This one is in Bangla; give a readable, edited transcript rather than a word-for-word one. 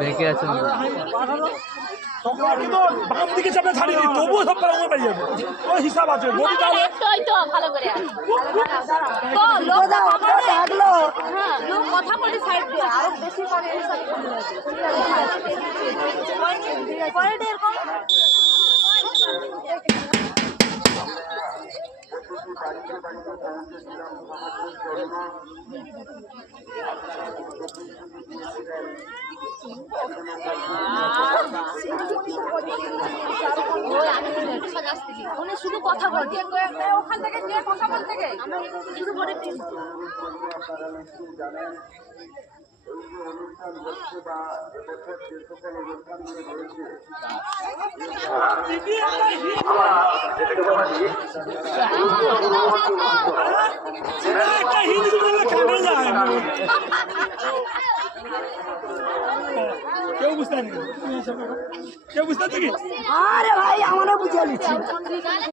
বেঁকে আছে বাম দিকে চাপে ছাড়িয়ে তবুও সব পারে পাই যাবে ওই হিসাব আছে কথা বলি সাইড দিয়ে আরো বেশি শুধু কথা বলতে ওখান থেকে কথা বলতে কিছু বলে অনুষ্ঠান হচ্ছে বা এবছর যে সকল অনুষ্ঠানগুলি রয়েছে কেউ বুঝতে কেউ বুঝতে আরে ভাই আমরা বুঝে নিচ্ছি